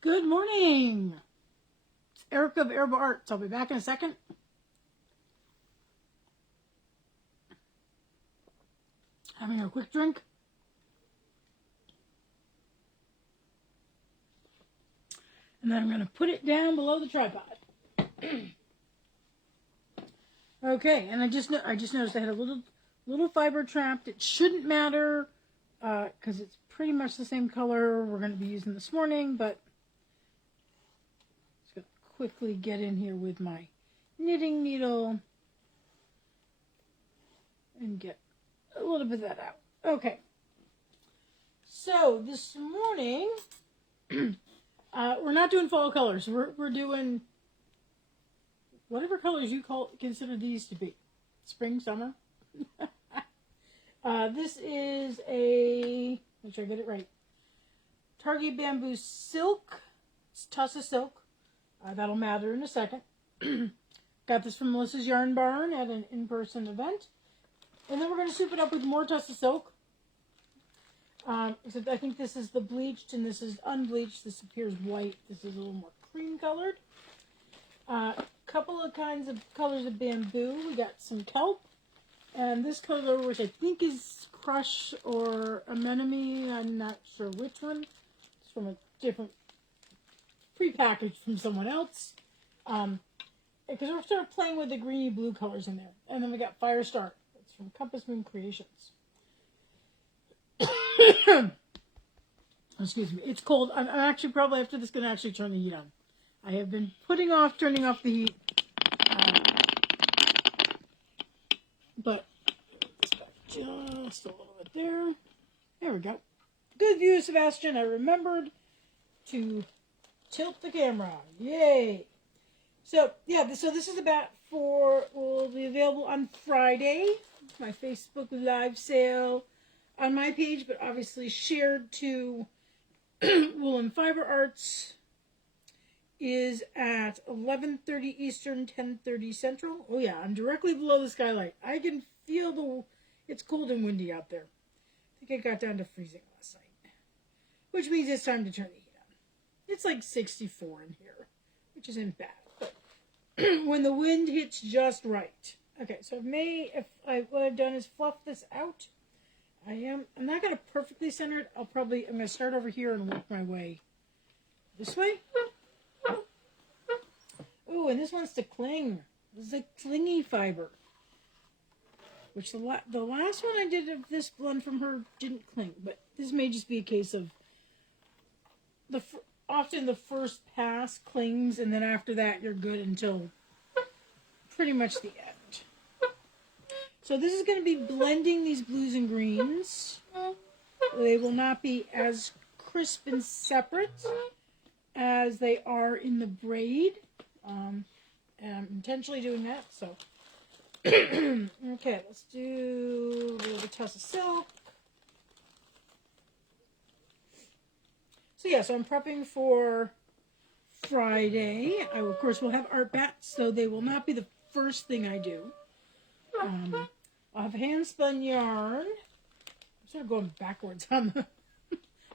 Good morning. It's Erica of AriBo Arts. I'll be back in a second. Having a quick drink. And then I'm going to put it down below the tripod. Okay, and I just noticed I had a little fiber trapped. It shouldn't matter because it's pretty much the same color we're going to be using this morning, but I'm just going to quickly get in here with my knitting needle and get a little bit of that out. Okay, so this morning we're not doing fall colors. We're doing whatever colors you consider these to be. Spring, summer. This is a, make sure I get it right, Target Bamboo Silk. It's Tussa Silk. That'll matter in a second. Got this from Melissa's Yarn Barn at an in-person event. And then we're going to soup it up with more Tussa Silk. Except I think this is the bleached and this is unbleached. This appears white. This is a little more cream colored. Couple of kinds of colors of bamboo. We got some kelp. And this color, which I think is Crush or Anemone. I'm not sure which one. It's from a different pre-packaged from someone else. Because we're sort of playing with the greeny blue colors in there. And then we got Firestar. It's from Compass Moon Creations. Excuse me. It's cold. I'm actually probably after this going to actually turn the heat on. I have been turning off the heat. But just a little bit there. There we go. Good view, Sebastian. I remembered to tilt the camera. Yay. So, yeah, so this is about will be available on Friday. My Facebook Live sale on my page, but obviously shared to Wool and Fiber Arts is at 11:30 Eastern, 10:30 Central. Oh yeah, I'm directly below the skylight. I can feel it's cold and windy out there. I think it got down to freezing last night, which means it's time to turn the heat on. It's like 64 in here, which isn't bad, but when the wind hits just right. Okay, so what I've done is fluff this out. I'm not going to perfectly center it. I'm going to start over here and work my way this way. Oh, and this wants to cling. This is a clingy fiber. Which the last one I did of this blend from her didn't cling. But this may just be a case of often the first pass clings, and then after that you're good until pretty much the end. So this is going to be blending these blues and greens. They will not be as crisp and separate as they are in the braid. And I'm intentionally doing that, so. Okay, let's do a little bit of Tussa Silk. So yeah, so I'm prepping for Friday. I, of course, will have art bats, so they will not be the first thing I do. I'll have hand spun yarn. I'm sort of going backwards on the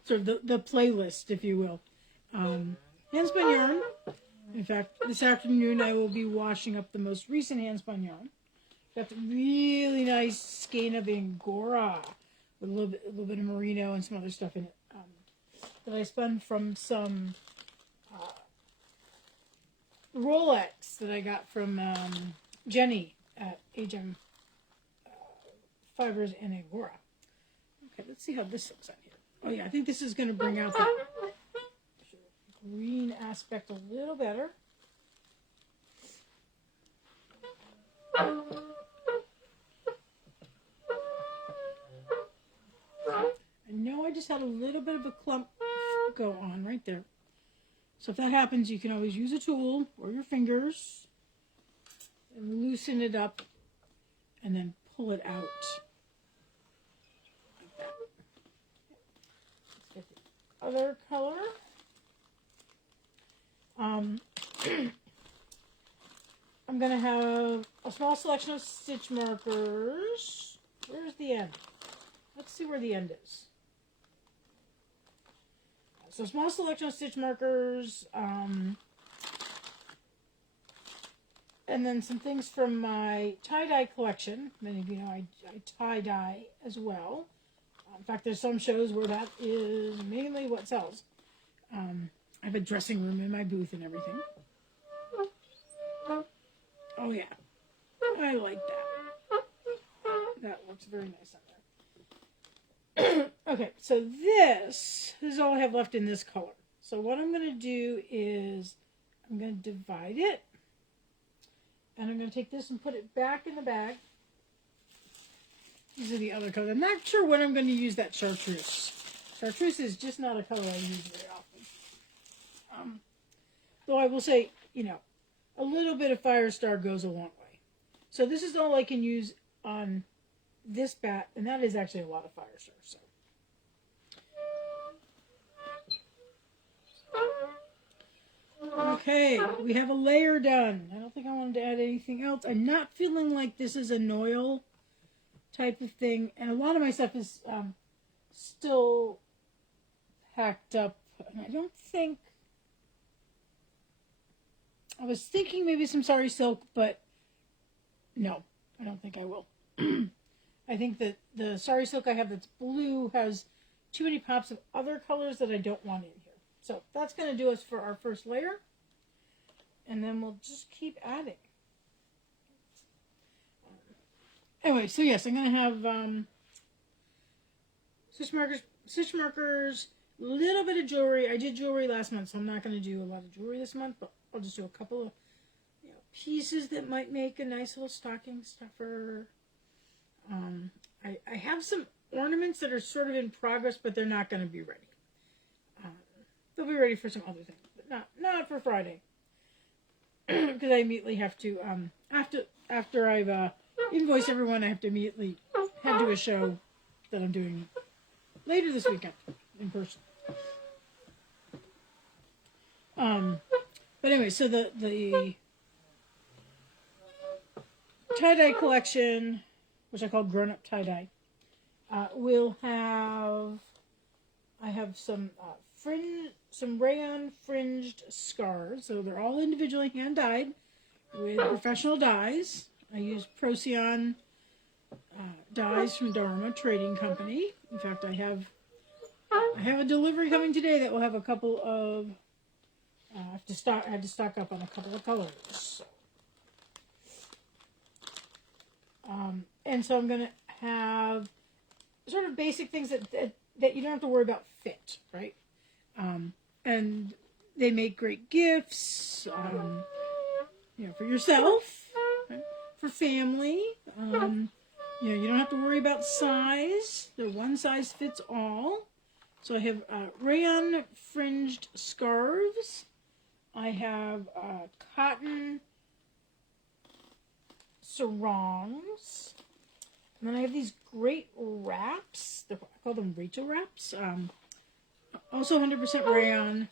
sort of the playlist, if you will. Hand spun yarn. In fact, this afternoon I will be washing up the most recent hand spun yarn. Got the really nice skein of Angora with a little bit of merino and some other stuff in it that I spun from some Rolex that I got from Jenny at HM Fibers and Angora. Okay, let's see how this looks on here. Oh yeah, I think this is going to bring out that green aspect a little better. I know I just had a little bit of a clump go on right there. So if that happens, you can always use a tool or your fingers and loosen it up and then pull it out. Like that. Let's get the other color. I'm going to have a small selection of stitch markers. Where's the end? Let's see where the end is. So small selection of stitch markers, and then some things from my tie-dye collection. Many of you know I tie-dye as well. In fact, there's some shows where that is mainly what sells. I have a dressing room in my booth and everything. Oh yeah, I like that. That looks very nice on there. Okay, so this is all I have left in this color. So what I'm going to do is I'm going to divide it. And I'm going to take this and put it back in the bag. These are the other colors. I'm not sure when I'm going to use that chartreuse. Chartreuse is just not a color I use very often. Though I will say, you know, a little bit of Firestar goes a long way. So this is all I can use on this bat, and that is actually a lot of Firestar. So. Okay, we have a layer done. I don't think I wanted to add anything else. I'm not feeling like this is an oil type of thing, and a lot of my stuff is still packed up. And I don't think... I was thinking maybe some sari silk, but no, I don't think I will. I think that the sari silk I have that's blue has too many pops of other colors that I don't want in here. So that's going to do us for our first layer. And then we'll just keep adding. Anyway, so yes, I'm going to have stitch markers, a little bit of jewelry. I did jewelry last month, so I'm not going to do a lot of jewelry this month, but I'll just do a couple of pieces that might make a nice little stocking stuffer. I have some ornaments that are sort of in progress, but they're not going to be ready. They'll be ready for some other things, but not for Friday. Because I immediately have to, after I've invoiced everyone, I have to immediately head to a show that I'm doing later this weekend in person. But anyway, so the tie-dye collection, which I call grown-up tie-dye, will have, I have some rayon fringed scarves. So they're all individually hand-dyed with professional dyes. I use Procyon dyes from Dharma Trading Company. In fact, I have a delivery coming today that will have a couple of, I had to stock up on a couple of colors. So. And so I'm going to have sort of basic things that you don't have to worry about fit, right? And they make great gifts, for yourself, right? For family. You don't have to worry about size. They're one size fits all. So I have rayon fringed scarves. I have cotton sarongs. And then I have these great wraps. I call them Rachel wraps. Also 100% rayon.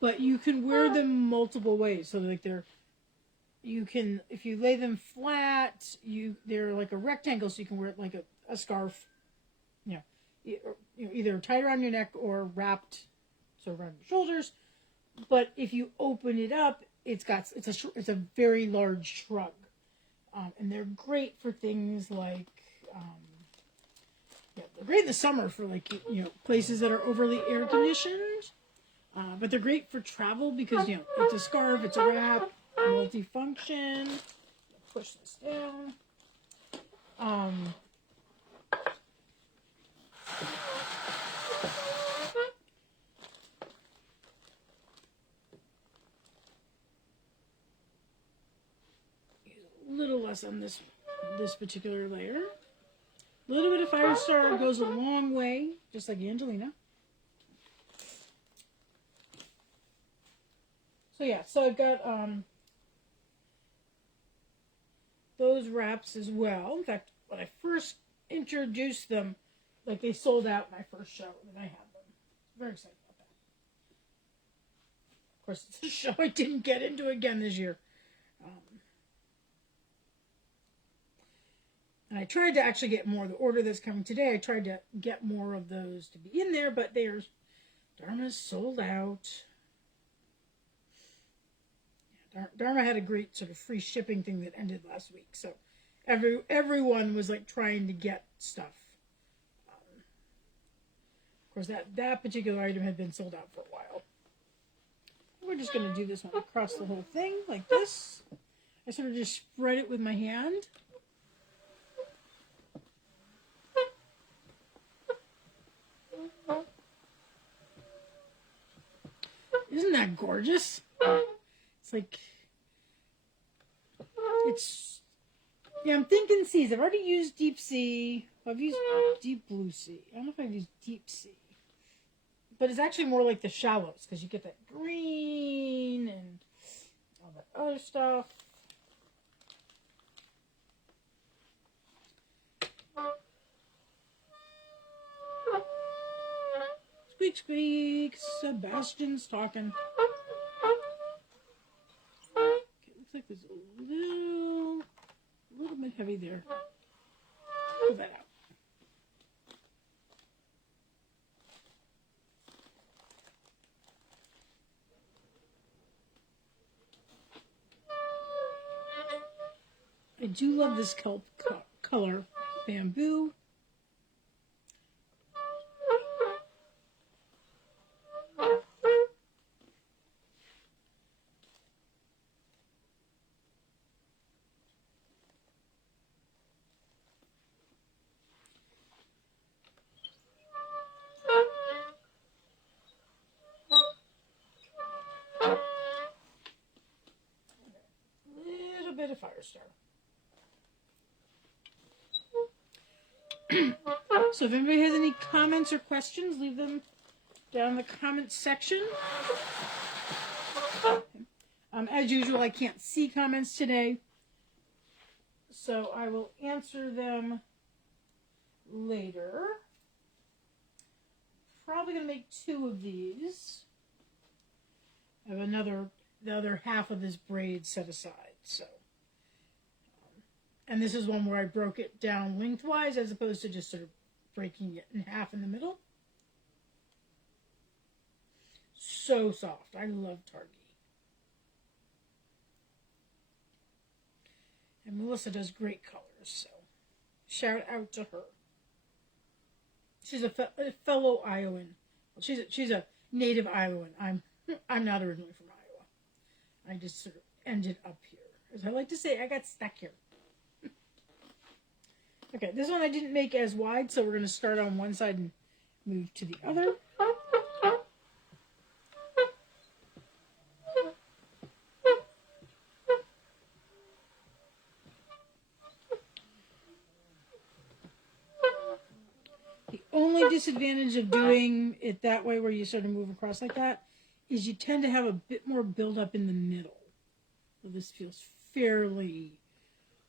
But you can wear them multiple ways. So like you can, if you lay them flat, they're like a rectangle, so you can wear it like a scarf. Either tied around your neck or wrapped so around your shoulders. But if you open it up, it's a very large shrug. And they're great for things like, they're great in the summer for places that are overly air conditioned. But they're great for travel because, it's a scarf, it's a wrap, multifunction. Push this down. A little less on this particular layer. A little bit of Firestar goes a long way, just like Angelina. So yeah, so I've got those wraps as well. In fact, when I first introduced them, they sold out my first show, and I had them. Very excited about that. Of course, it's a show I didn't get into again this year. And I tried to actually get more of the order that's coming today. I tried to get more of those to be in there, but Dharma's sold out. Dharma had a great sort of free shipping thing that ended last week, so everyone was like trying to get stuff. Of course, that particular item had been sold out for a while. We're just going to do this one across the whole thing like this. I sort of just spread it with my hand. Isn't that gorgeous? It's like, yeah, I'm thinking seas. I've already used deep sea. I've used deep blue sea. I don't know if I've used deep sea. But it's actually more like the shallows, because you get that green and all that other stuff. Squeak, squeak. Sebastian's talking. Looks like there's a little bit heavy there. Pull that out. I do love this kelp color, bamboo. Bit of Firestar. So if anybody has any comments or questions, leave them down in the comments section. As usual, I can't see comments today, so I will answer them later. Probably going to make 2 of these. I have the other half of this braid set aside, so. And this is one where I broke it down lengthwise as opposed to just sort of breaking it in half in the middle. So soft. I love Targhee. And Melissa does great colors, so shout out to her. She's a fellow Iowan. Well, she's a native Iowan. I'm not originally from Iowa. I just sort of ended up here. As I like to say, I got stuck here. Okay, this one I didn't make as wide, so we're going to start on one side and move to the other. The only disadvantage of doing it that way, where you sort of move across like that, is you tend to have a bit more buildup in the middle. So this feels fairly...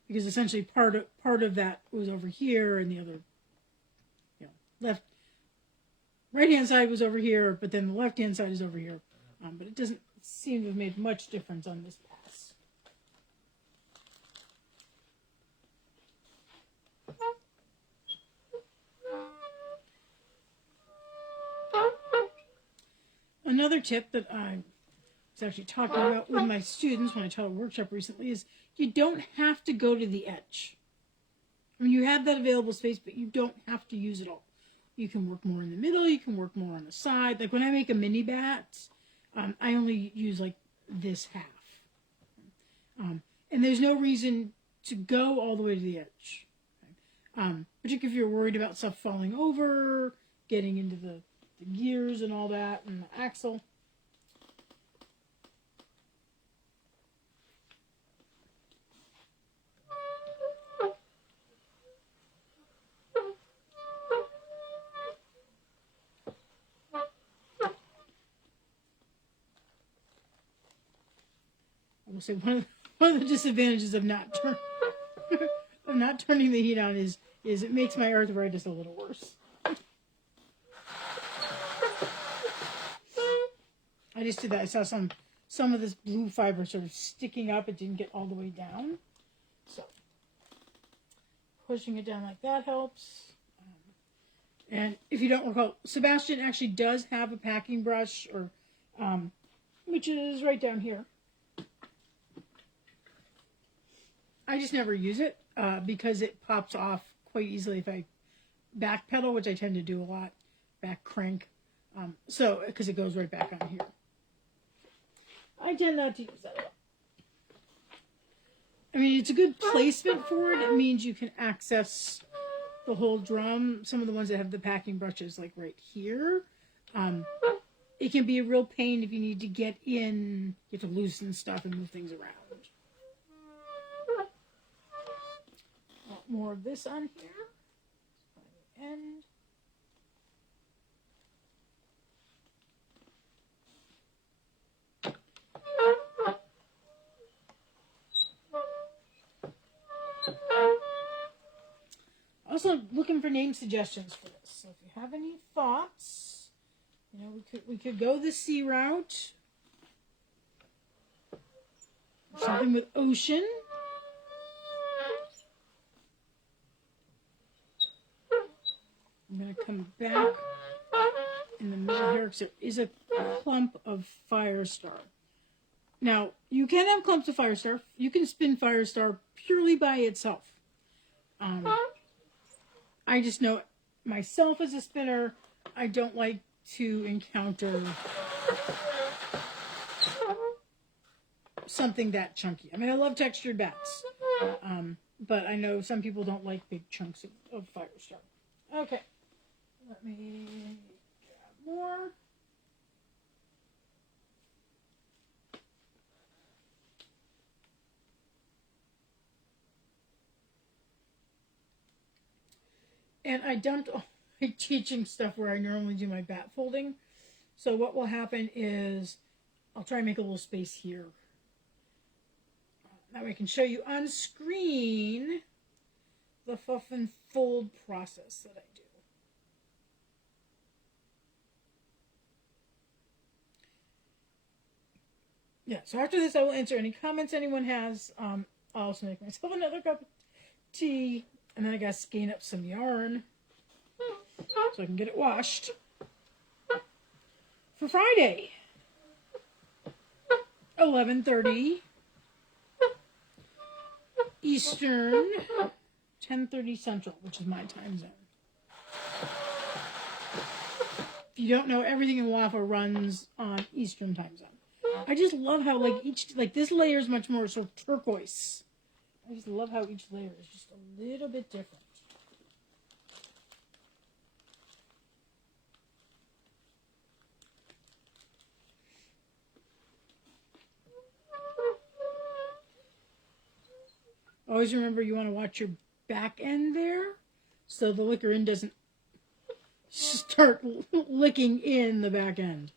Because essentially part of that was over here, and the other, right-hand side was over here, but then the left-hand side is over here. But it doesn't seem to have made much difference on this pass. Another tip that I was actually talking about with my students when I taught a workshop recently is you don't have to go to the edge. I mean, you have that available space, but you don't have to use it all. You can work more in the middle. You can work more on the side. Like when I make a mini bat, I only use like this half. And there's no reason to go all the way to the edge. Particularly if you're worried about stuff falling over, getting into the gears and all that, and the axle. I will say one of the disadvantages of not turning the heat on is it makes my arthritis a little worse. I just did that. I saw some of this blue fiber sort of sticking up. It didn't get all the way down. So pushing it down like that helps. And if you don't recall, Sebastian actually does have a packing brush, or which is right down here. I just never use it because it pops off quite easily if I back pedal, which I tend to do a lot, back crank. So, because it goes right back on here. I tend not to use that a lot. I mean, it's a good placement for it. It means you can access the whole drum. Some of the ones that have the packing brushes, like right here, it can be a real pain if you need to get in, you have to loosen stuff and move things around. More of this on here. End. Also looking for name suggestions for this. So if you have any thoughts, you know, we could go the sea route. Something with ocean. I'm going to come back in the middle here because there is a clump of Firestar. Now, you can have clumps of Firestar. You can spin Firestar purely by itself. I just know myself as a spinner, I don't like to encounter something that chunky. I mean, I love textured bats, but I know some people don't like big chunks of Firestar. Okay, let me grab more. And I dumped all my teaching stuff where I normally do my bat folding. So what will happen is I'll try and make a little space here. That way I can show you on screen the fluff and fold process that I do. Yeah, so after this I will answer any comments anyone has. I'll also make myself another cup of tea. And then I gotta skein up some yarn so I can get it washed for Friday, 11:30 Eastern, 10:30 Central, which is my time zone. If you don't know, everything in Waffle runs on Eastern time zone. I just love how this layer is much more sort of turquoise. I just love how each layer is just a little bit different. Always remember you want to watch your back end there so the liquor in doesn't start licking in the back end.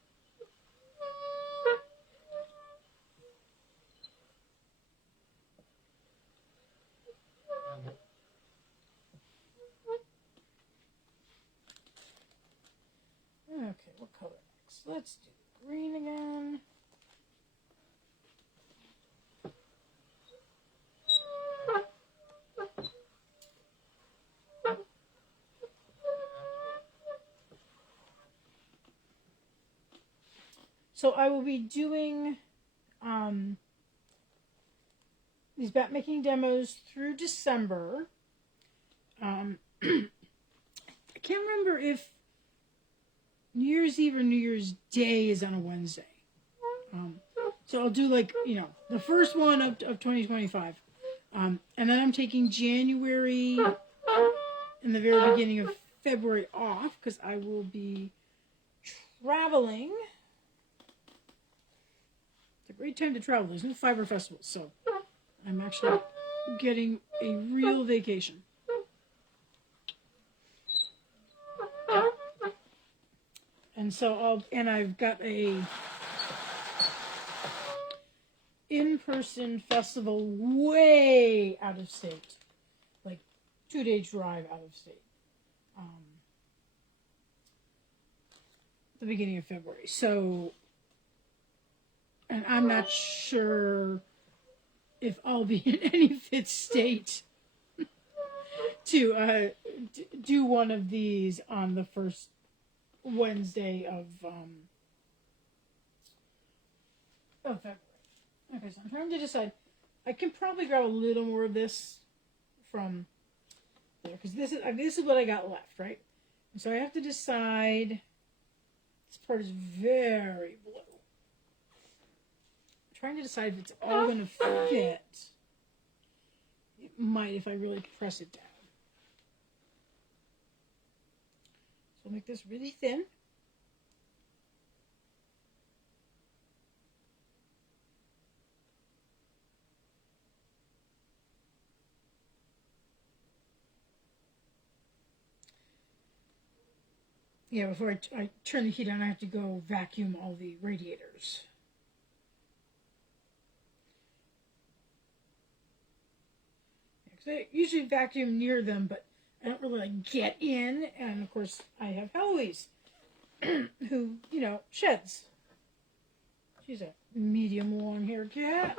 Okay, what color next? Let's do green again. So I will be doing these bat making demos through December. I can't remember if New Year's Eve or New Year's Day is on a Wednesday. So I'll do the first one of 2025. And then I'm taking January and the very beginning of February off because I will be traveling. It's a great time to travel. There's no fiber festivals, so I'm actually getting a real vacation. And so I've got a in-person festival way out of state, like 2-day drive out of state, the beginning of February. So, and I'm not sure if I'll be in any fit state to do one of these on the first Wednesday of February. Okay, so I'm trying to decide. I can probably grab a little more of this from there because this is what I got left, right? And so I have to decide. This part is very blue. I'm trying to decide if it's all going to fit. It might if I really press it down. So I'll make this really thin. Yeah, before I turn the heat on, I have to go vacuum all the radiators. Yeah, I usually vacuum near them, but I don't really get in. And of course, I have Heloise, who, sheds. She's a medium long-haired cat.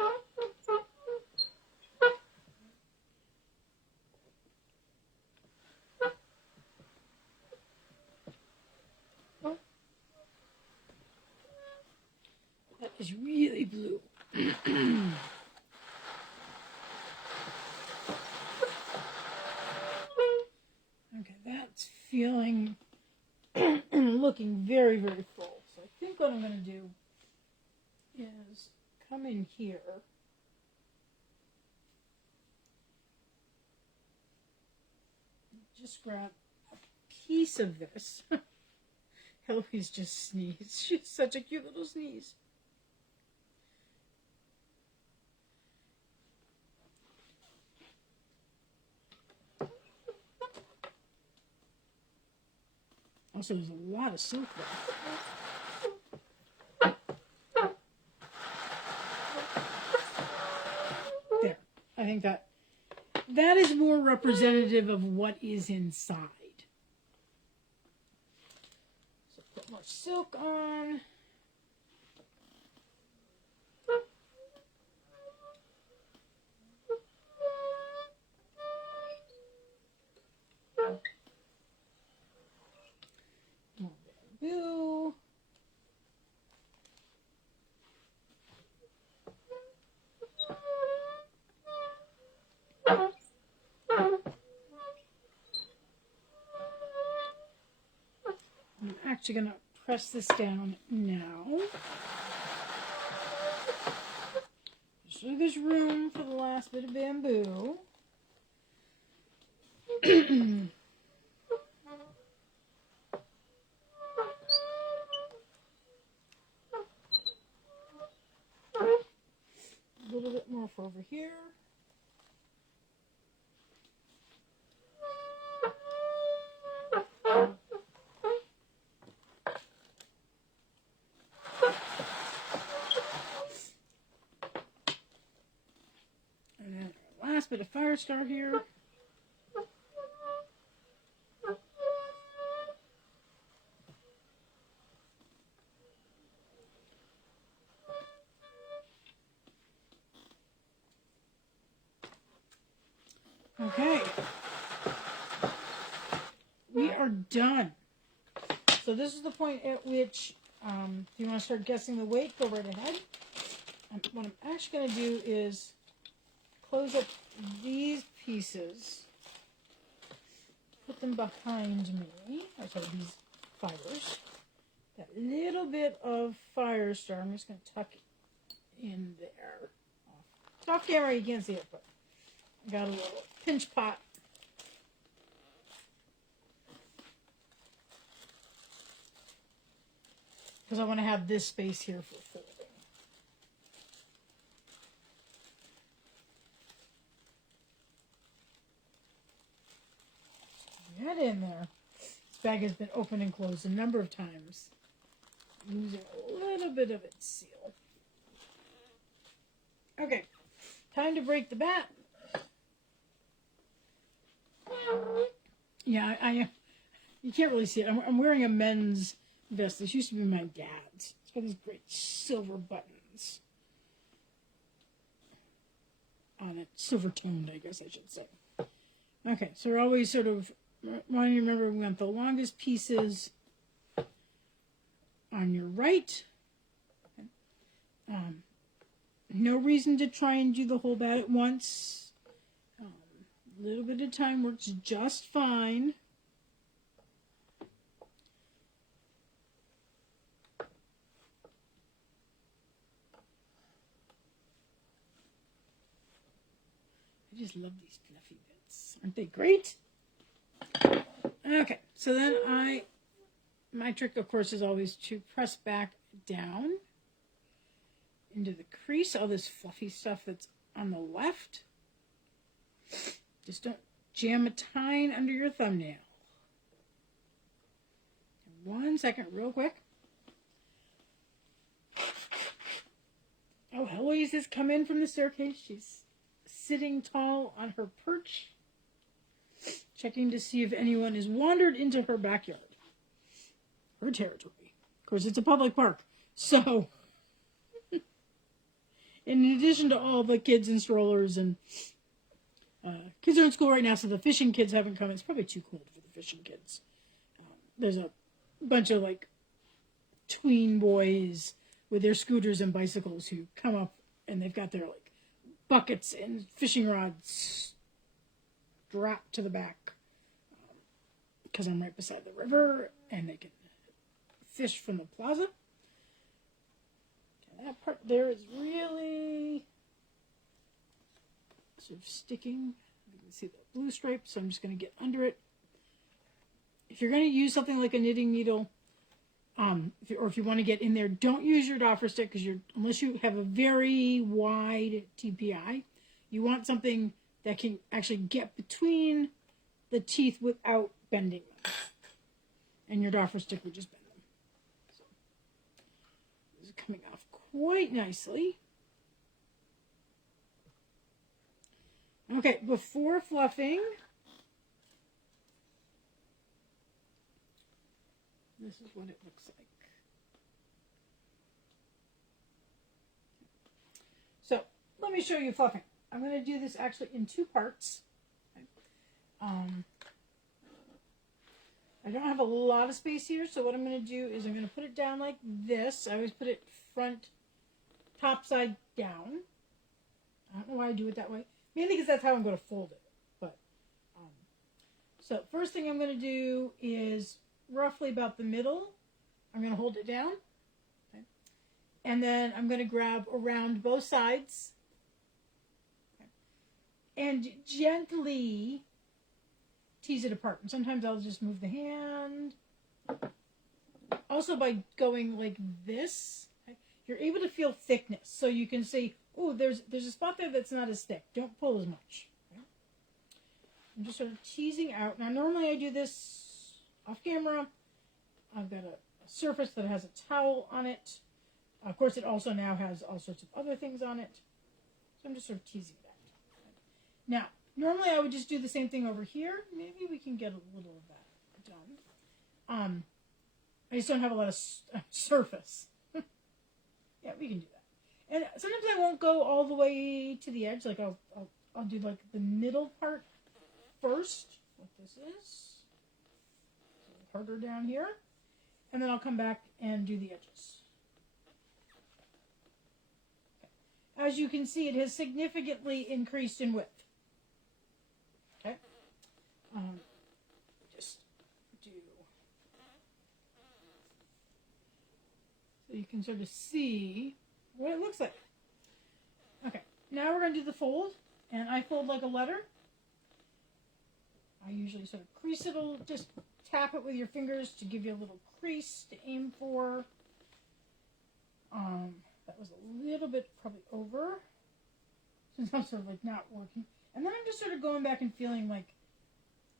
That is really blue. Okay, that's feeling looking very, very full. So I think what I'm going to do is come in here. Just grab a piece of this. Heloise just sneezed. She's such a cute little sneeze. Also, there's a lot of silk there. There. I think that is more representative of what is inside. So put more silk on. More bamboo. I'm actually going to press this down now. So there's room for the last bit of bamboo. A little bit more for over here. And then our last bit of fire star here. Okay, we are done. So this is the point at which, if you want to start guessing the weight, go right ahead. And what I'm actually going to do is close up these pieces, put them behind me. Oh, sorry, these fibers. That little bit of fire star, I'm just going to tuck it in there. It's off camera, you can't see it, but I got a little pinch pot. Because I want to have this space here for folding. Get in there. This bag has been opened and closed a number of times, losing a little bit of its seal. Okay, time to break the bat. Yeah, you can't really see it. I'm wearing a men's vest. This used to be my dad's. It's got these great silver buttons on it. Silver toned, I guess I should say. Okay, so we're always sort of wanting to remember we want the longest pieces on your right. No reason to try and do the whole bat at once. A little bit of time works just fine. I just love these fluffy bits. Aren't they great? Okay, so then my trick, of course, is always to press back down into the crease, all this fluffy stuff that's on the left. Just don't jam a tine under your thumbnail. 1 second, real quick. Oh, Heloise has come in from the staircase. She's sitting tall on her perch, checking to see if anyone has wandered into her backyard. Her territory. Of course, it's a public park. So, in addition to all the kids in strollers and kids are in school right now, so the fishing kids haven't come. It's probably too cold for the fishing kids. There's a bunch of like tween boys with their scooters and bicycles who come up and they've got their like buckets and fishing rods strapped to the back because I'm right beside the river and they can fish from the plaza. Okay, that part there is really sort of sticking. You can see the blue stripe, so I'm just going to get under it. If you're going to use something like a knitting needle, if you want to get in there, don't use your doffer stick because unless you have a very wide TPI, you want something that can actually get between the teeth without bending them. And your doffer stick would just bend them. So, this is coming off quite nicely. Okay, before fluffing, this is what it looks like. So, let me show you fluffing. I'm going to do this actually in 2 parts. Okay. I don't have a lot of space here, so what I'm going to do is I'm going to put it down like this. I always put it top side down. I don't know why I do it that way. Mainly because that's how I'm going to fold it. But so first thing I'm going to do is roughly about the middle. I'm going to hold it down. Okay. And then I'm going to grab around both sides. Okay. And gently tease it apart. And sometimes I'll just move the hand. Also by going like this, okay, you're able to feel thickness. So you can see, oh, there's a spot there that's not as thick. Don't pull as much. Okay? I'm just sort of teasing out. Now, normally I do this off camera. I've got a surface that has a towel on it. Of course, it also now has all sorts of other things on it. So I'm just sort of teasing that. Okay? Now, normally I would just do the same thing over here. Maybe we can get a little of that done. I just don't have a lot of surface. Yeah, we can do that. And sometimes I won't go all the way to the edge. Like I'll do like the middle part first, what this is. So harder down here. And then I'll come back and do the edges. Okay. As you can see, it has significantly increased in width. Okay. Just do so you can sort of see what it looks like. Okay, now we're going to do the fold, and I fold like a letter. I usually sort of crease it, just tap it with your fingers to give you a little crease to aim for. That was a little bit probably over, since I'm sort of like not working. And then I'm just sort of going back and feeling like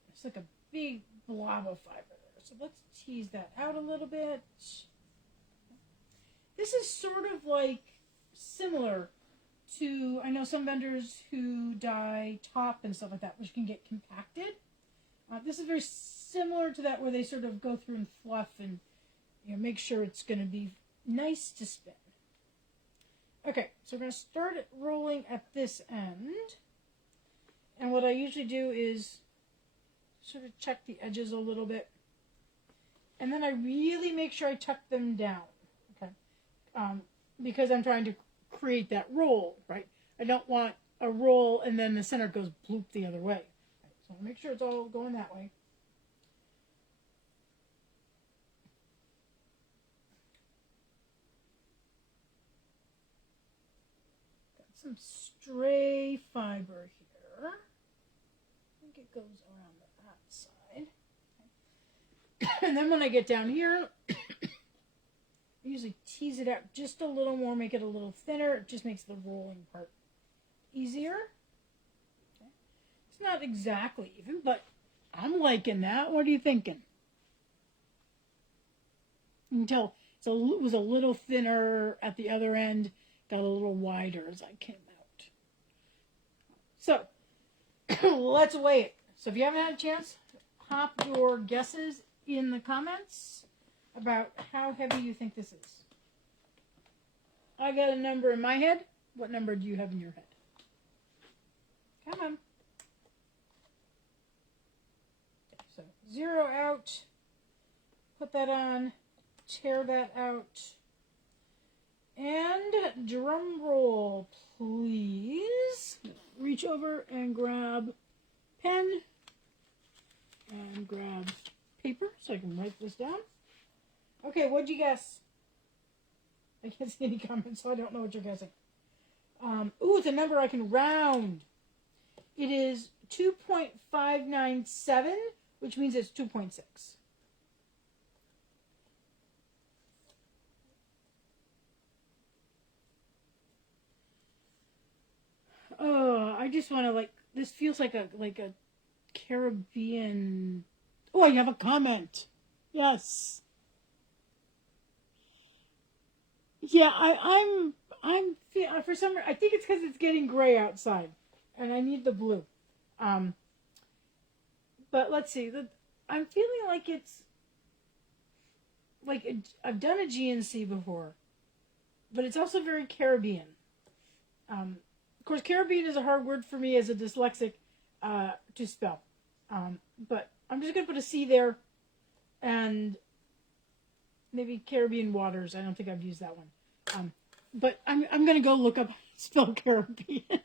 it's like a big blob of fiber there. So let's tease that out a little bit. This is sort of like similar to, I know some vendors who dye top and stuff like that, which can get compacted. This is very similar to that, where they sort of go through and fluff and make sure it's going to be nice to spin. Okay, so we're going to start it rolling at this end. And what I usually do is sort of check the edges a little bit. And then I really make sure I tuck them down, okay? Because I'm trying to create that roll, right? I don't want a roll and then the center goes bloop the other way. Right? So make sure it's all going that way. Got some stray fiber here. I think it goes around that side. And then when I get down here, I usually tease it out just a little more, make it a little thinner. It just makes the rolling part easier. Okay. It's not exactly even, but I'm liking that. What are you thinking? You can tell it was a little thinner at the other end, got a little wider as I came out. So let's weigh it. So if you haven't had a chance, pop your guesses in the comments about how heavy you think this is. I got a number in my head. What number do you have in your head? Come on. Okay, so 0 out. Put that on. Tear that out. And drum roll, please. Reach over and grab pen. And grab paper so I can write this down. Okay, what'd you guess? I can't see any comments, so I don't know what you're guessing. Ooh, it's a number I can round. It is 2.597, which means it's 2.6. Oh, I just want to this feels like a Caribbean. Oh, you have a comment. Yes. Yeah, I'm for some reason, I think it's because it's getting gray outside and I need the blue. But let's see. I'm feeling like it's I've done a GNC before, but it's also very Caribbean. Of course, Caribbean is a hard word for me as a dyslexic to spell. But I'm just going to put a C there and maybe Caribbean waters. I don't think I've used that one. But I'm going to go look up spell Caribbean.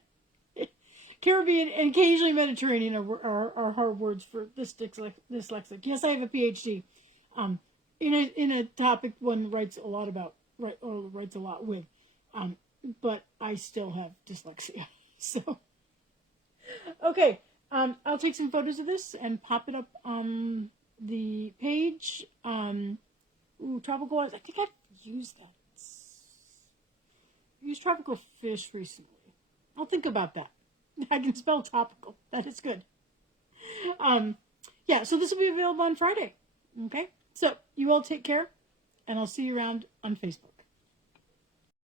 Caribbean and occasionally Mediterranean are hard words for this dyslexic. Yes, I have a PhD in a topic one writes a lot about, writes a lot with. But I still have dyslexia. So, okay. I'll take some photos of this and pop it up on the page. Tropical Arts. I think I've used that. I used tropical fish recently. I'll think about that. I can spell tropical. That is good. Yeah, so this will be available on Friday. Okay? So, you all take care, and I'll see you around on Facebook.